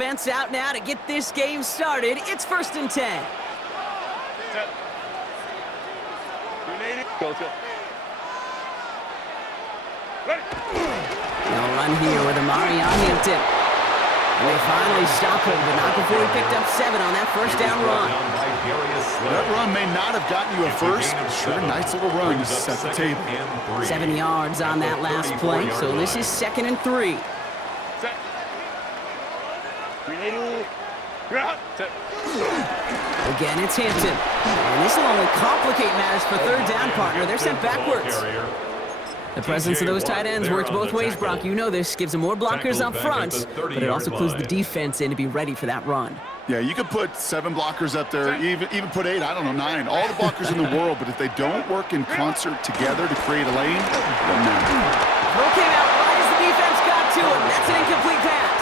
offense out now to get this game started. It's 1st and 10. They'll run here with Amari on Hampton. And they finally stop him, but not before he picked up 7 on that first down run. That run may not have gotten you a first, but sure, nice little run to set the table. 7 yards on that last play, so this is 2nd and 3. Again, it's Hampton. And this will only complicate matters for 3rd down, partner. They're sent backwards. The presence of those tight ends works both ways, Brock. You know this. Gives them more blockers up front, but it also clues the defense in to be ready for that run. Yeah, you could put 7 blockers up there, even put 8, I don't know, 9. All the blockers in the world, but if they don't work in concert together to create a lane, it doesn't matter. Throw came out right as the defense got to him. That's an incomplete pass.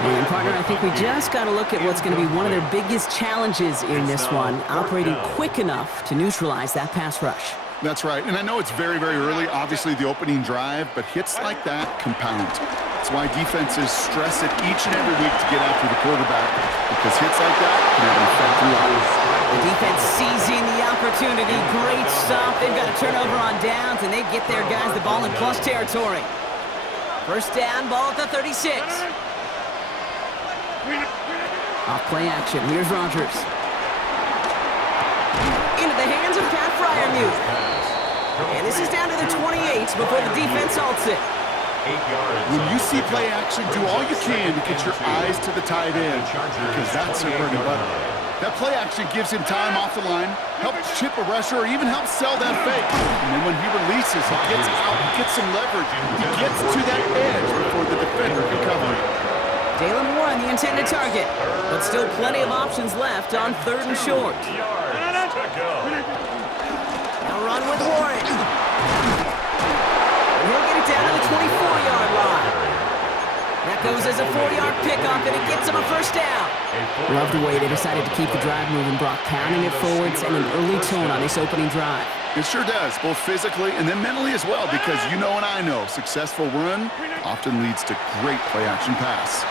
And, partner, I think we just got to look at what's going to be one of their biggest challenges in this one, operating quick enough to neutralize that pass rush. That's right, and I know it's very, very early, obviously the opening drive, but hits like that compound. That's why defenses stress it each and every week to get after the quarterback, because hits like that can have an effect throughout. The defense seizing the opportunity. Great stop. They've got a turnover on downs, and they get their guys the ball in plus territory. First down, ball at the 36. Off play action. Here's Rodgers. Into the hands of Pat Fryermuth. And this is down to the 28 before the defense halts it. When you see play action, do all you can to get your eyes to the tight end, because that's their bread and butter. That play action gives him time off the line, helps chip a rusher, or even helps sell that fake. And then when he releases, he gets out, he gets some leverage. He gets to that edge before the defender can cover him. Jalen Warren, the intended target, but still plenty of options left on 3rd and short. Now run with Warren. And he'll get it down to the 24-yard line. That goes as a 4-yard pickup, and it gets him a first down. Love the way they decided to keep the drive moving, Brock, pounding it forwards and an early tone on this opening drive. It sure does, both physically and then mentally as well, because you know and I know, successful run often leads to great play-action pass.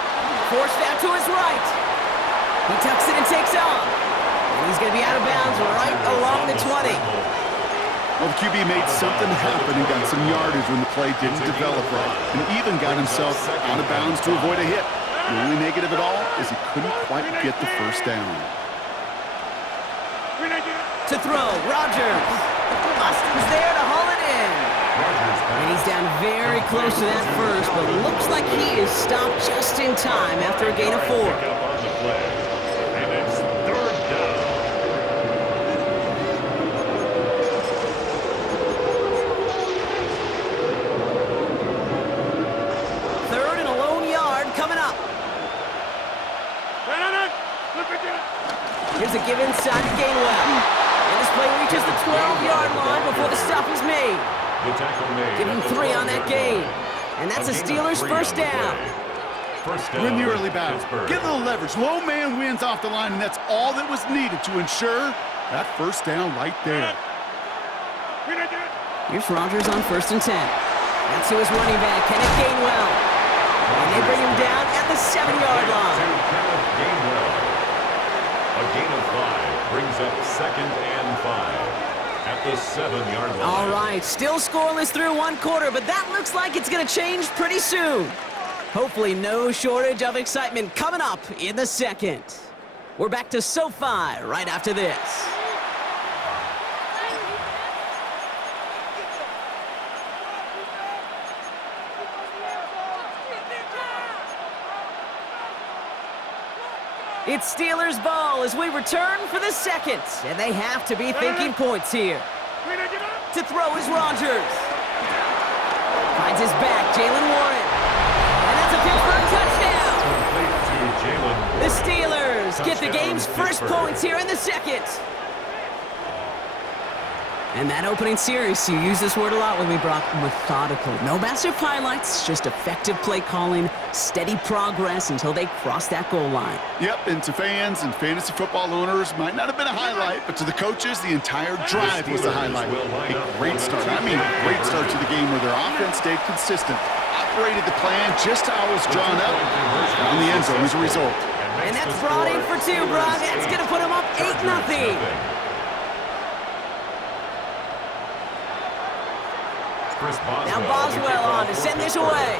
Forced out to his right. He tucks it and takes off. And he's going to be out of bounds right along the 20. Well, the QB made something happen and got some yardage when the play didn't develop right, and even got himself out of bounds to avoid a hit. The only negative at all is he couldn't quite get the first down. To throw, Rodgers. Austin's there to haul it in. And he's down very close to that first, but looks like he is stopped just in time after a gain of 4. And it's 3rd down. Here's a give inside to Gainwell. And this play reaches the 12-yard line before the stop is made. Give him 3 on that gain. And that's a Steelers first down. Win the early battle. Get a little leverage. Low man wins off the line, and that's all that was needed to ensure that first down right there. Here's Rodgers on 1st and 10. That's to his running back, Kenneth Gainwell. And they bring him down at the 7-yard line. A gain of 5 brings up 2nd and 5 at the 7-yard line. All right, still scoreless through 1 quarter, but that looks like it's going to change pretty soon. Hopefully no shortage of excitement coming up in the 2nd. We're back to SoFi right after this. It's Steelers ball as we return for the 2nd, and they have to be thinking points here. To throw is Rodgers. Finds his back, Jalen Warren. And that's a Pittsburgh touchdown. The Steelers get the game's first points here in the 2nd. And that opening series, you use this word a lot with me, Brock, methodical. No massive highlights, just effective play calling, steady progress until they cross that goal line. Yep, and to fans and fantasy football owners, might not have been a highlight, but to the coaches, the entire drive was a highlight. A great start. I mean, great start to the game where their offense stayed consistent, operated the plan just how it was drawn up, on the end zone as a result. And that's brought in for two, Brock. That's going to put them up 8-0. Now Boswell on to send this away.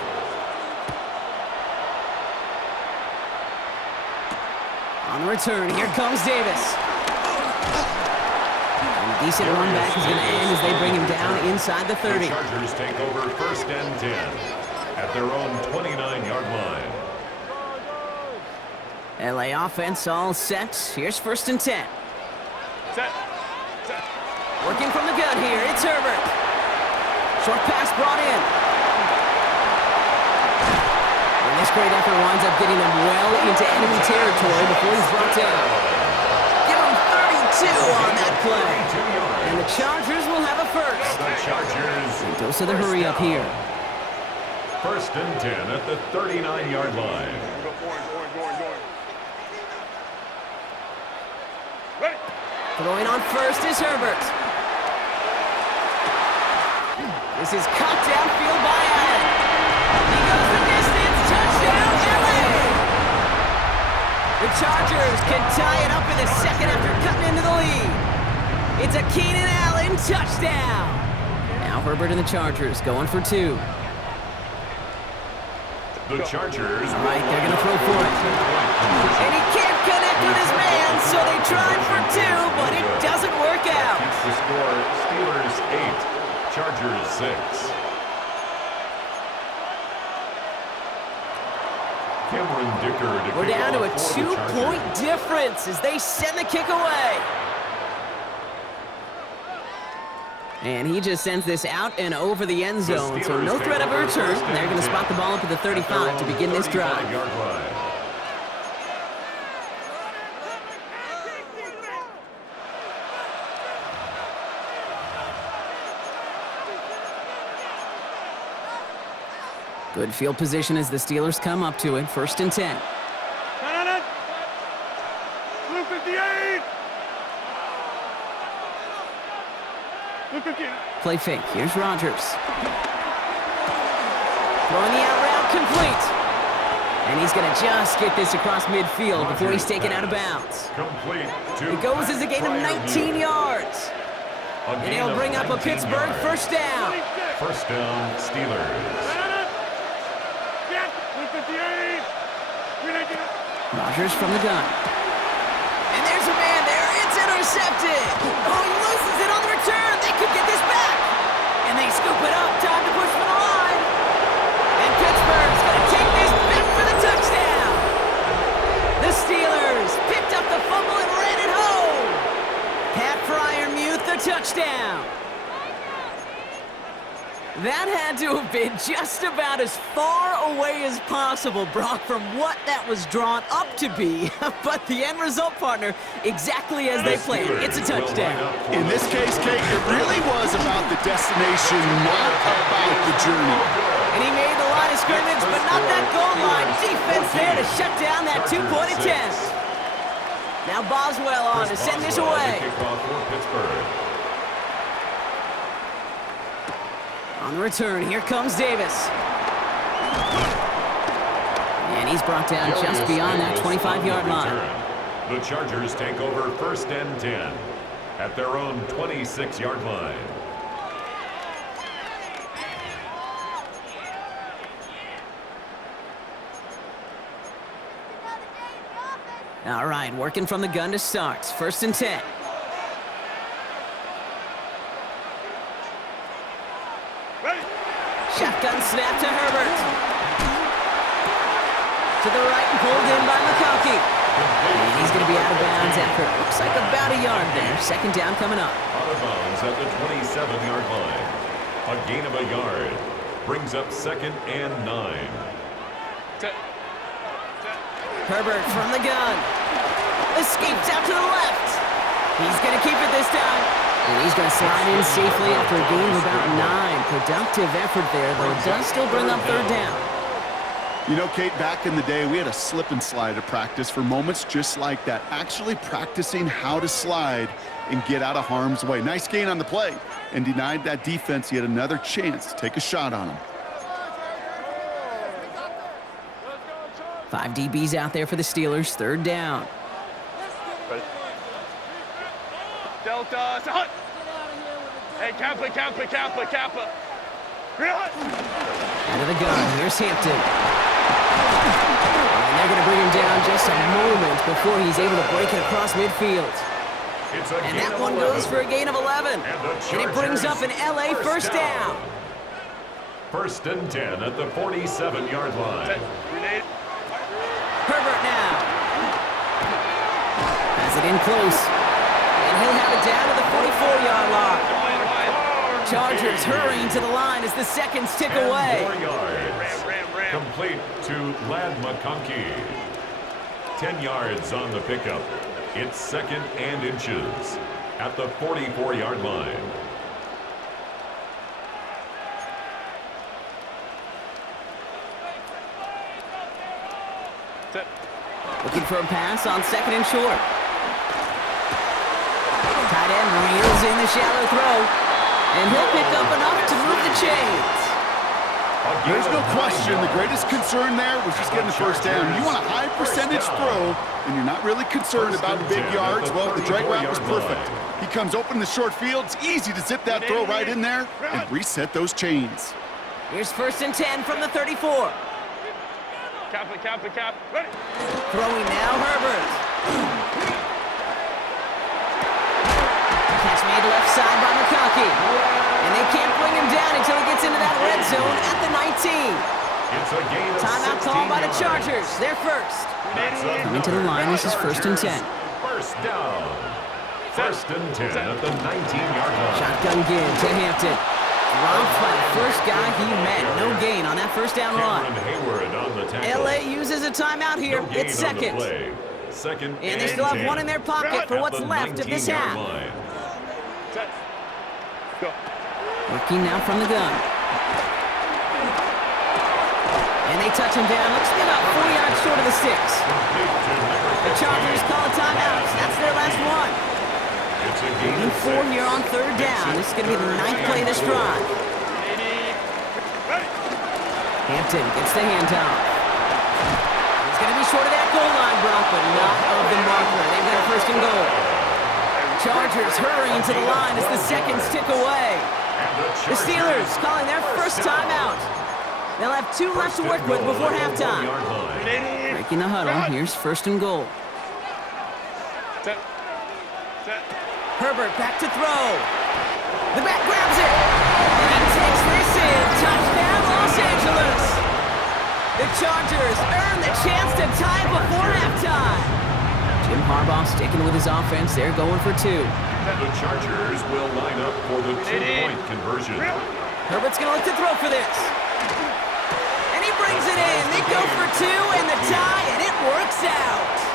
On the return, here comes Davis. And a decent run back is going to end as they bring him down inside the 30. The Chargers take over 1st and 10 at their own 29-yard line. LA offense all set. Here's 1st and 10. Set. Working from the gun here, it's Herbert. Short pass brought in. And this great effort winds up getting them well into enemy territory before he's brought down. Give him 32 on that play. And the Chargers will have a first. The Chargers Dose of the hurry up here. 1st and 10 at the 39-yard line. Ready. Throwing on first is Herbert. This is caught downfield by Allen. He goes the distance. Touchdown, LA! The Chargers can tie it up in the second after cutting into the lead. It's a Keenan Allen touchdown. Now Herbert and the Chargers going for two. The Chargers. All right, they're going to throw for it. And he can't connect with his man, so they tried for two, but it doesn't work out. Keeps the score Steelers 8. Chargers 6. Cameron Dicker. We're down to a 2-point difference as they send the kick away. And he just sends this out and over the end zone, so no threat of a return. They're going to spot the ball up at the 35 to begin this drive. Good field position as the Steelers come up to it. 1st and 10. Blue 58. Blue 58. Play fake. Here's Rodgers. Throwing the out route complete. And he's going to just get this across midfield before he's taken out of bounds. It goes as a gain of 19 yards. And he'll bring up a Pittsburgh first down. First down, Steelers. Rodgers from the gun. And there's a man there. It's intercepted. Oh, he loses it on the return. They could get this back. And they scoop it up. Time to push for the line. And Pittsburgh's going to take this back for the touchdown. The Steelers picked up the fumble and ran it home. Pat Fryermuth, the touchdown. That had to have been just about as far away as possible, Brock, from what that was drawn up to be. But the end result, partner, exactly as they planned. It's a touchdown. In this case, Kate, it really was about the destination, not about the journey. And he made the line of scrimmage, but not that goal line. Defense there to shut down that two-point attempt. Now Boswell on to send this away. On the return, here comes Davis. And he's brought down just beyond that 25-yard line. The Chargers take over 1st and 10 at their own 26-yard line. All right, working from the gun to start. 1st and 10. Shotgun snap to Herbert. To the right and pulled in by McConkey. And he's going to be out of bounds after it looks like about a yard there. 2nd down coming up. Out of bounds at the 27-yard line. A gain of a yard brings up 2nd and 9. Herbert from the gun. Escapes out to the left. He's going to keep it this time. And he's going to slide in safely after a gain of about 9. Productive effort there, though it does still bring up third down. You know, Kate, back in the day, we had a slip and slide at practice for moments just like that. Actually practicing how to slide and get out of harm's way. Nice gain on the play, and denied that defense yet another chance to take a shot on him. 5 DBs out there for the Steelers. Third down. Delta, hut. Hey, Kappa. Out of the gun, here's Hampton. And they're going to bring him down just a moment before he's able to break it across midfield. And that one goes for a gain of 11. And it brings up an LA first down. First and 10 at the 47-yard line. Herbert now. Has it in close. And he'll have it down to the 44-yard line. Chargers hurrying to the line as the seconds tick away. 4 yards. Complete to Lad McConkey. 10 yards on the pickup. It's second and inches at the 44-yard line. Looking for a pass on second and short. Tight end reels in the shallow throw. And he'll pick up enough to move the chains. There's no question the greatest concern there was just getting the first down. You want a high percentage throw, and you're not really concerned about big yards. Well, the drag route was perfect. He comes open in the short field. It's easy to zip that throw right in there and reset those chains. Here's first and 10 from the 34. Cap. Ready. Throwing now, Herbert. Catch made left side by McConkey. And they can't bring him down until he gets into that red zone at the 19. It's a gain of Timeout called by the Chargers. They're first. Coming to the line, this is first and 10. First down. First and 10 at the 19-yard line. Shotgun give to Hampton. Dropped by the first guy he met. No gain on that first down run. Hayward on the tackle. LA uses a timeout here. No It's second. Second And they still have one in their pocket for what's left of this half. Set. Go. Working now from the gun. And they touch him down. Looks to be about 4 yards short of the sticks. The Chargers call a timeout. That's their last one. Gaining 4 here on third down. This is going to be the 9th play of this drive. Hampton gets the handoff. He's going to be short of that goal line, Brock, but not of the marker. They've got a first and goal. Chargers hurrying to the line as the seconds tick away. The Steelers calling their first timeout. They'll have 2 left to work with before halftime. Breaking the huddle. Here's first and goal. Set. Herbert back to throw. The back grabs it. And he takes this in. Touchdown, Los Angeles. The Chargers earn the chance to tie before halftime. Jim Harbaugh sticking with his offense. They're going for 2. The Chargers will line up for the 2-point conversion. Herbert's going to look to throw for this. And he brings it in. They go for 2 and the tie, and it works out.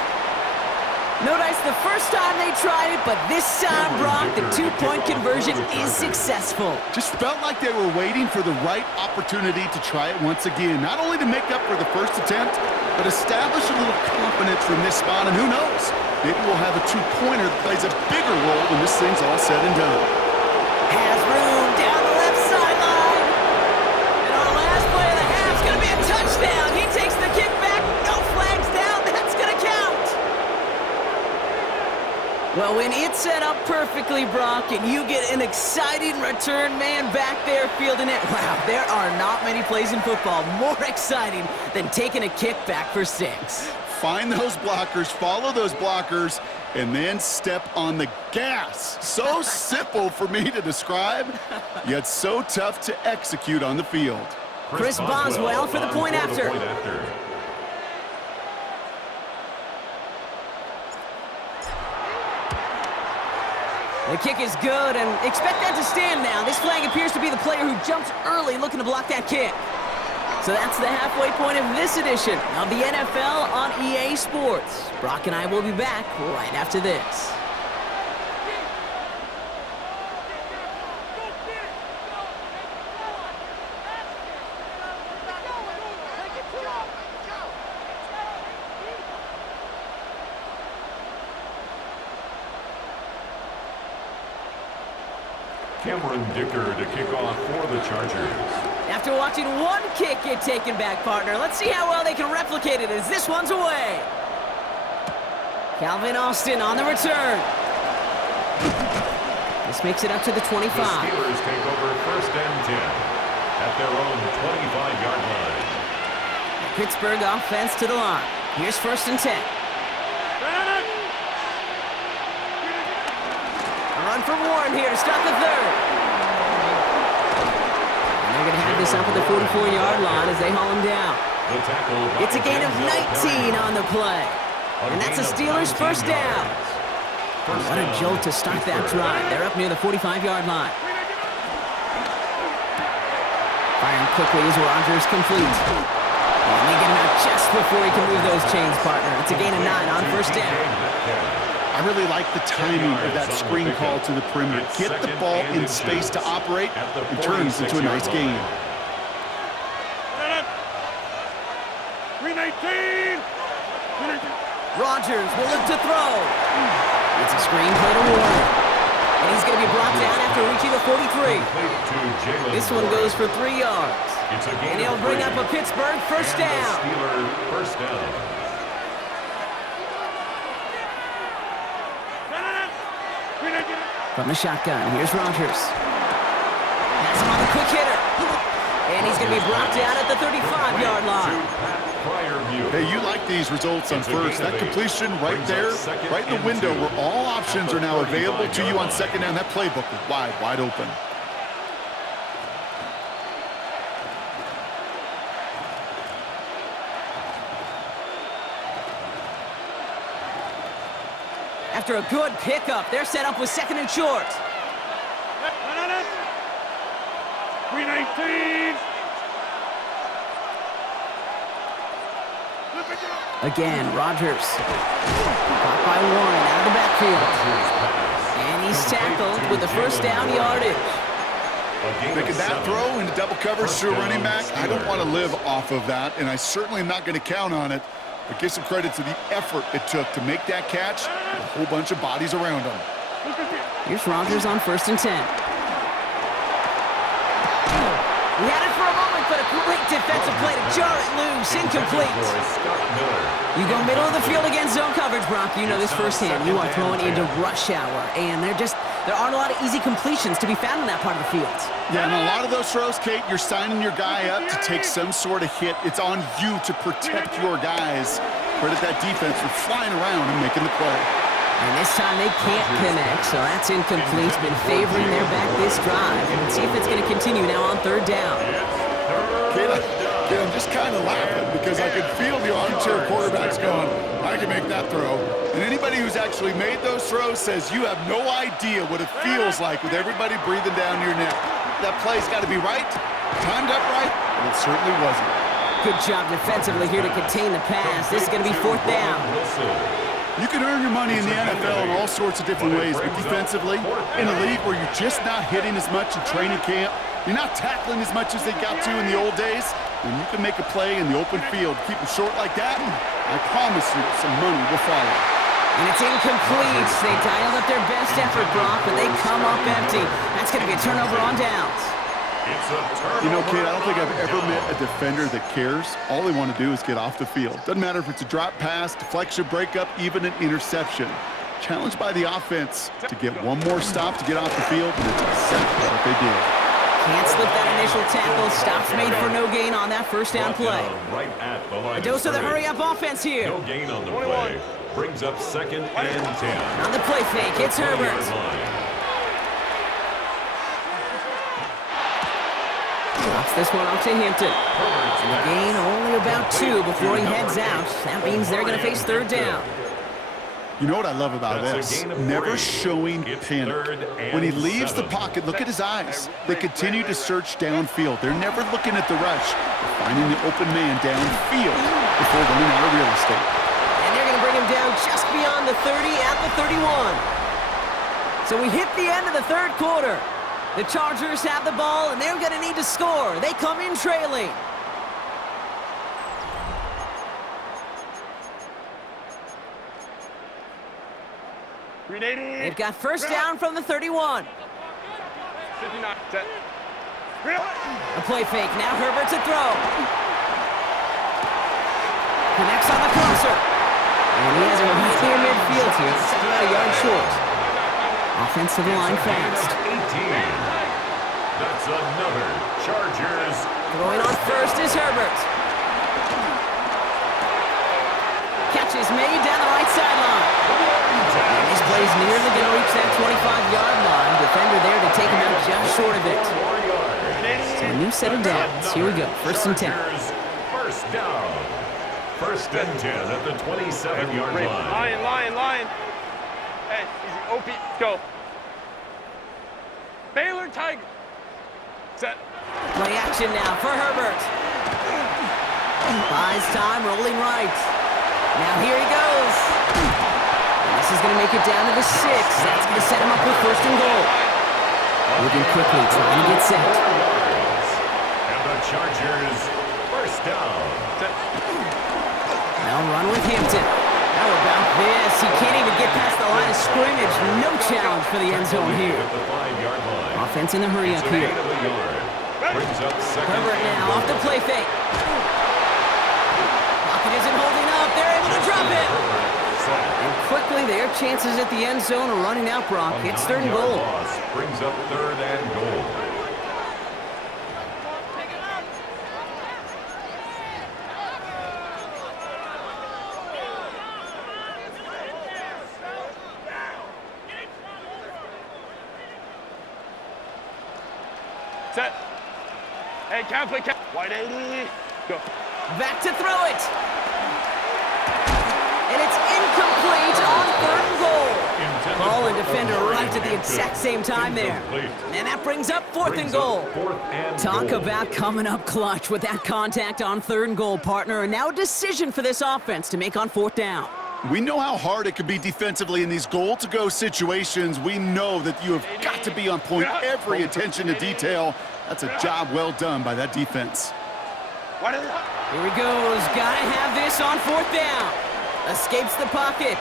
No dice the first time they tried it, but this time, Brock, the 2-point conversion is successful. Just felt like they were waiting for the right opportunity to try it once again. Not only to make up for the first attempt, but establish a little confidence from this spot. And who knows, maybe we'll have a 2-pointer that plays a bigger role when this thing's all said and done. Has room down the left sideline. And on the last play of the half, it's going to be a touchdown. He takes the kick back. No flags down. That's going to count. Well, when it's set up perfectly, Brock, and you get an exciting return man back there fielding it, wow, there are not many plays in football more exciting than taking a kick back for 6. Find those blockers, follow those blockers, and then step on the gas. So simple for me to describe, yet so tough to execute on the field. Chris Boswell for the point after. The kick is good, and expect that to stand now. This flag appears to be the player who jumps early looking to block that kick. So that's the halfway point of this edition of the NFL on EA Sports. Brock and I will be back right after this. Cameron Dicker to kick off for the Chargers. After watching one kick get taken back, partner, let's see how well they can replicate it as this one's away. Calvin Austin on the return. This makes it up to the 25. The Steelers take over 1st and 10 at their own 25-yard line. Pittsburgh offense to the line. Here's 1st and 10. A run from Warren here to start the third. And they're going to have this up at the 44-yard line as they haul him down. It's a gain of 19 on the play. And that's a Steelers 1st down. And what a jolt to start that drive. They're up near the 45-yard line. Firing quickly as Rodgers completes. And they get him out just before he can move those chains, partner. It's a gain of 9 on 1st down. I really like the timing of that screen call to the perimeter. Get the ball in space to operate. It turns into a nice game. 319. Rodgers will look to throw. It's a screen play to Warren. And he's going to be brought down after reaching the 43. This one goes for 3 yards. And he'll bring up a Pittsburgh 1st down. First down. From the shotgun, here's Rodgers. Has him on the quick hitter. And he's going to be brought down at the 35-yard line. Hey, you like these results on first. That completion right there, right in the window where all options are now available to you on 2nd down. That playbook is wide open. After a good pickup, they're set up with 2nd and short. 319. Again, Rodgers. Caught by Warren out of the backfield. And he's tackled with the 1st down yardage. Making that throw into double coverage to a running back, I don't want to live off of that, and I certainly am not going to count on it. But give some credit to the effort it took to make that catch with a whole bunch of bodies around him. Here's Rodgers on 1st and 10. He had it for a moment, but a great defensive play to jar it loose. Incomplete. You go middle of the field against zone coverage, Brock. You know this firsthand. You are throwing into rush hour, and there aren't a lot of easy completions to be found in that part of the field. Yeah, and a lot of those throws, Kate, you're signing your guy up to take some sort of hit. It's on you to protect your guys. Credit that defense for flying around and making the play. And this time they can't connect, so that's incomplete. It's been favoring their back this drive. And let's see if it's going to continue now on 3rd down. Kate, I'm just kind of laughing because I can feel the armchair quarterbacks going, I can make that throw. And anybody who's actually made those throws says you have no idea what it feels like with everybody breathing down your neck. That play's got to be right, timed up right, and it certainly wasn't. Good job defensively here to contain the pass. This is going to be 4th down. You can earn your money in the NFL in all sorts of different ways, but defensively, in a league where you're just not hitting as much in training camp, you're not tackling as much as they got to in the old days, when you can make a play in the open field, keep them short like that, I promise you some money will follow. And it's incomplete. They dialed up their best effort, Brock, but they come up empty. That's going to be a turnover on downs. You know, Kate, I don't think I've ever met a defender that cares. All they want to do is get off the field. Doesn't matter if it's a drop pass, deflection, breakup, even an interception. Challenged by the offense to get one more stop to get off the field, and that's exactly what they did. Can't slip that initial tackle. Stops made for no gain on that 1st down play. A dose of the hurry-up offense here. No gain on the play. Brings up 2nd and 10. On the play fake, it's Herbert. Drops this one off to Hampton. And the gain only about 2 before he heads out. That means they're going to face 3rd down. You know what I love about this? Never showing panic. When he leaves the pocket, look at his eyes. They continue to search downfield. They're never looking at the rush. They're finding the open man downfield before running out of real estate. And they're going to bring him down just beyond the 30 at the 31. So we hit the end of the 3rd quarter. The Chargers have the ball, and they're going to need to score. They come in trailing. They've got 1st down from the 31. 59. Set. A play fake. Now Herbert to throw. Connects on the crosser. And he has it right near midfield here. It's about a yard short. Offense to the line fast. 18. That's another Chargers. Throwing on first is Herbert. Catch is made down the right sideline. And this play is nearly going to reach that 25-yard line. Defender there to take him out just short of it. So a new set of downs. Here we go. First and 10. First down. First and 10 at the 27-yard line. Lion. Hey, easy. OP. Go. Baylor Tiger. Set. Play action now for Herbert. Buys time, rolling right. Now here he goes. And this is going to make it down to the 6. That's going to set him up with first and goal. Moving quickly, trying to get set. And the Chargers, first down. Now run with Hampton. How about this? He can't even get past the line of scrimmage. No challenge for the end zone here. At the 5-yard line. Offense in the hurry up here. Brings up second. Herbert now off the play fake. Pocket isn't holding up. They're able to drop it. And quickly, their chances at the end zone are running out, Brock. It's third and goal. Brings up third and goal. Set. Hey, can't play. 180. Go. Back to throw it. And it's incomplete on third and goal. Ball and defender arrived at the exact same time there. And that brings up fourth and goal. Talk about coming up clutch with that contact on third and goal, partner. And now a decision for this offense to make on fourth down. We know how hard it could be defensively in these goal-to-go situations. We know that you have got to be on point, every attention to detail. That's a job well done by that defense. Here he goes. Gotta have this on fourth down. Escapes the pocket.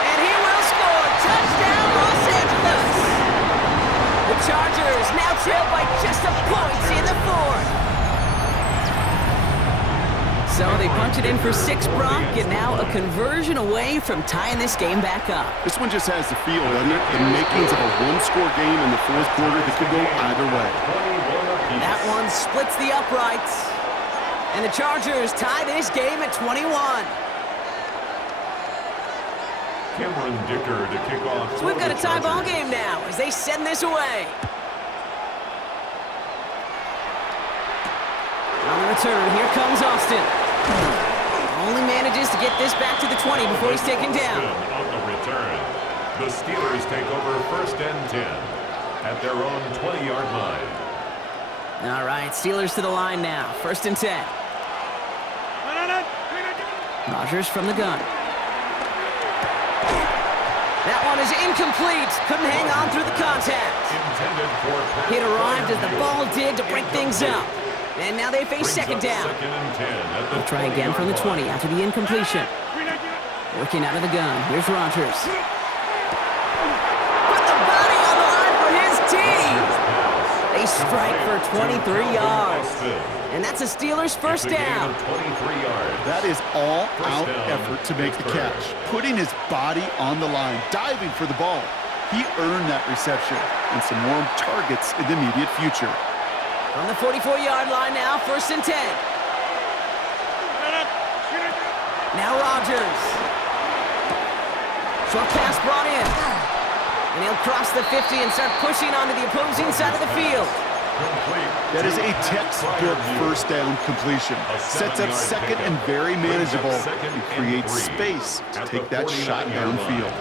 And he will score. Touchdown, Los Angeles. The Chargers now trail by just a point in the fourth. So they punch it in for 6, Brock, and now a conversion away from tying this game back up. This one just has the feel, doesn't it? The makings of a one-score game in the fourth quarter that could go either way. That one splits the uprights. And the Chargers tie this game at 21. Cameron Dicker to kick off. So we've got a tie ball game now as they send this away. On the return, here comes Austin. Only manages to get this back to the 20 before he's taken down. On the return, the Steelers take over first and 10 at their own 20-yard line. All right, Steelers to the line now. First and 10. Rodgers from the gun. That one is incomplete. Couldn't hang on through the contact. It arrived as the ball did to break things up. And now they face second down. They'll try again from the 20 after the incompletion. Working out of the gun. Here's Rodgers. Put the body on the line for his team. They strike for 23 yards. And that's a Steelers first down. That is all-out effort to make the catch. Putting his body on the line, diving for the ball. He earned that reception and some more targets in the immediate future. From the 44-yard line now, first and 10. Now Rodgers. Short pass brought in. And he'll cross the 50 and start pushing onto the opposing side of the field. That is a textbook first down completion. Sets up second and very manageable and creates space to take that shot downfield.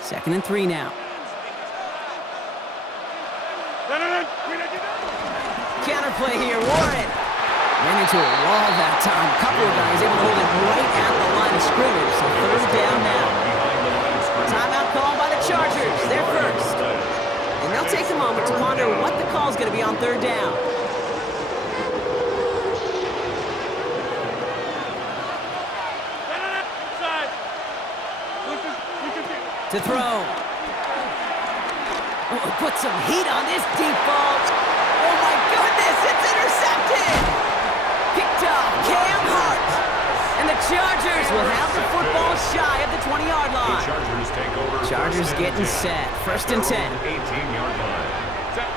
Second and 3 now. Counterplay here, Warren. Ran into a wall that time. A couple of guys able to hold it right at the line of scrimmage. So third down now. Timeout call by the Chargers. They're first. And they'll take a moment to ponder what the call is going to be on third down. To throw. Oh, put some heat on this deep ball. Oh my goodness, it's intercepted. Picked off Cam Hart. And the Chargers will have the football shy of the 20-yard line. The Chargers take over. Chargers getting set. First and 10. 18-yard line. Set.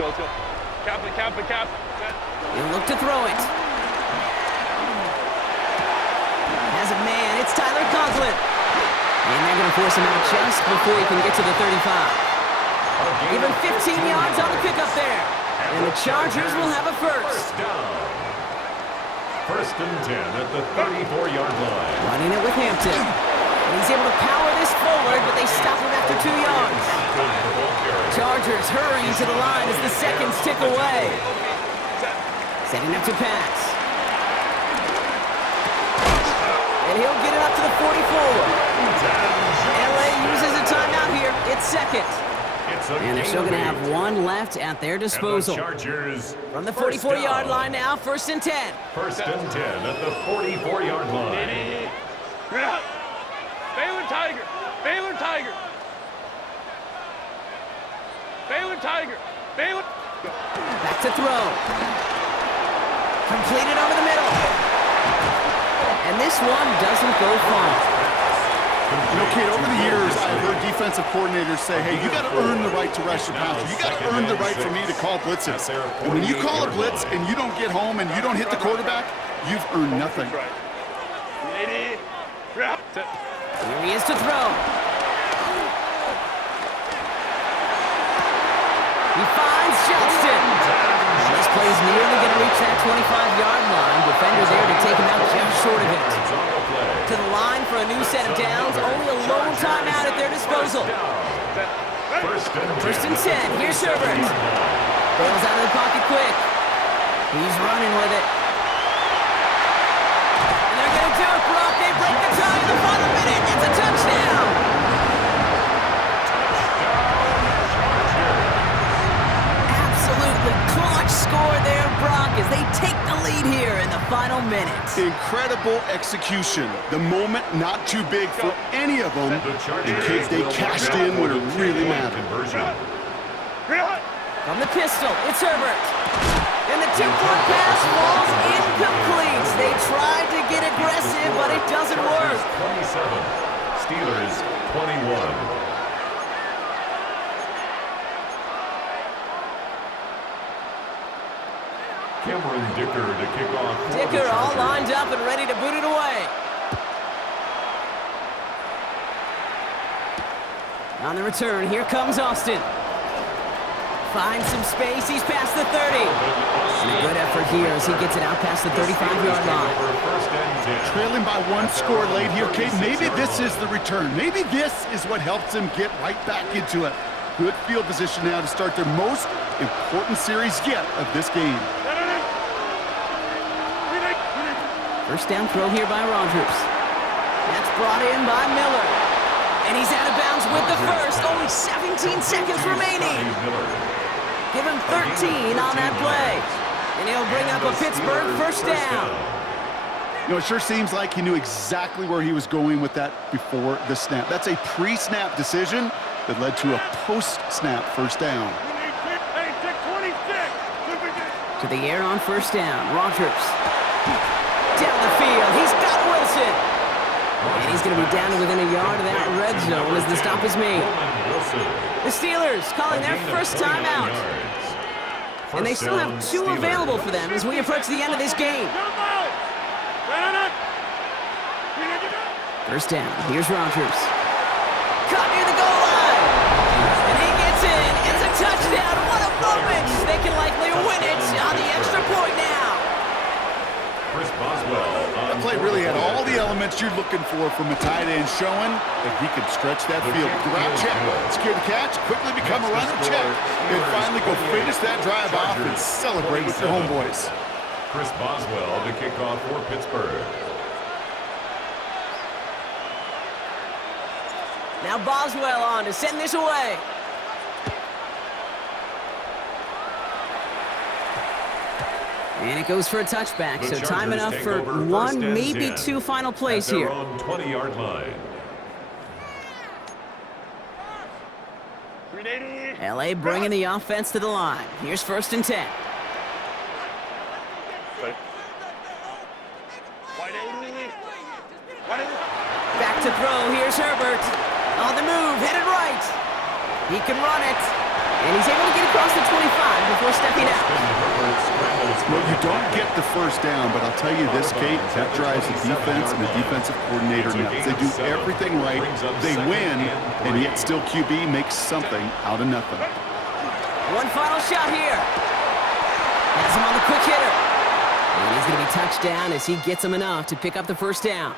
Go, let's go. Cap it, cap it, cap. Set. He'll look to throw it. Has a man. It's Tyler Conklin. And they're going to force him out just before he can get to the 35. Give him 15 yards on the pickup there. And the Chargers will have a first. First and 10 at the 34-yard line. Running it with Hampton. And he's able to power this forward, but they stop him after 2 yards. Chargers hurrying to the line as the seconds tick away. Setting up to pass. And he'll get it up to the 44. LA uses a timeout here. It's second. And they're still going to have one left at their disposal. From the 44-yard line now, first and 10. First and 10 at the 44-yard line. Baylor Tiger. Baylor Tiger. Baylor Tiger. Baylor. Back to throw. Completed over the middle. And this one doesn't go far. You know, Kate, over the years, I've heard defensive coordinators say, hey, you got to earn the right to rush your passer. You got to earn the right for me to call blitzes. And when you call a blitz and you don't get home and you don't hit the quarterback, you've earned nothing. Here he is to throw. He finds Johnston. This play's nearly going to reach that 25-yard line. Defender there to take him out just short of it. To the line for a new set of downs. Only a lone timeout at their disposal. First and 10. Here's Herbert. Bails out of the pocket quick. He's running with it. And they're going to do it, Brock. They break the tie in the final minute. It's a touchdown. Absolutely clutch score there, Brock, as they take the lead here in the final minute. Incredible execution. The moment not too big for any of them in case they cashed in when it really mattered. From the pistol, it's Herbert. And the two-point pass falls incomplete. They tried to get aggressive, but it doesn't work. 27. Steelers 21. Cameron Dicker to kick off. Dicker all lined up and ready to boot it away. On the return, here comes Austin. Finds some space, he's past the 30. And a good effort here as he gets it out past the 35-yard line. Trailing by one score late here, Kate. Maybe this is the return. Maybe this is what helps them get right back into it. Good field position now to start their most important series yet of this game. First down throw here by Rogers. That's brought in by Miller. And he's out of bounds with the first. Only 17 seconds remaining. Give him 13 on that play. And he'll bring up a Pittsburgh first down. You know, it sure seems like he knew exactly where he was going with that before the snap. That's a pre-snap decision that led to a post-snap first down. To the air on first down. Rogers. Down the field. He's got Wilson. And he's going to be down to within a yard of that red zone as the stop is made. The Steelers calling their first timeout. And they still have two available for them as we approach the end of this game. First down. Here's Rogers. Caught near the goal line. And he gets in. It's a touchdown. What a moment. They can likely win it on the extra point now. That play really had all the elements you're looking for from a tight end, showing that he could stretch that field. Route check, secure the catch, quickly become a runner check, and finally go finish that drive off and celebrate with your homeboys. Chris Boswell to kick off for Pittsburgh. Now Boswell on to send this away. And it goes for a touchback, so time enough for one, maybe two final plays here. On 20-yard line. LA bringing the offense to the line. Here's 1st and 10. Back to throw. Here's Herbert. On the move, headed right. He can run it. And he's able to get across the 25 before stepping out. Well, you don't get the 1st down, but I'll tell you this, Kate, that drives the defense and the defensive coordinator nuts. They do everything right, they win, and yet still QB makes something out of nothing. One final shot here. Has him on the quick hitter. And he's going to be touched down as he gets him enough to pick up the 1st down.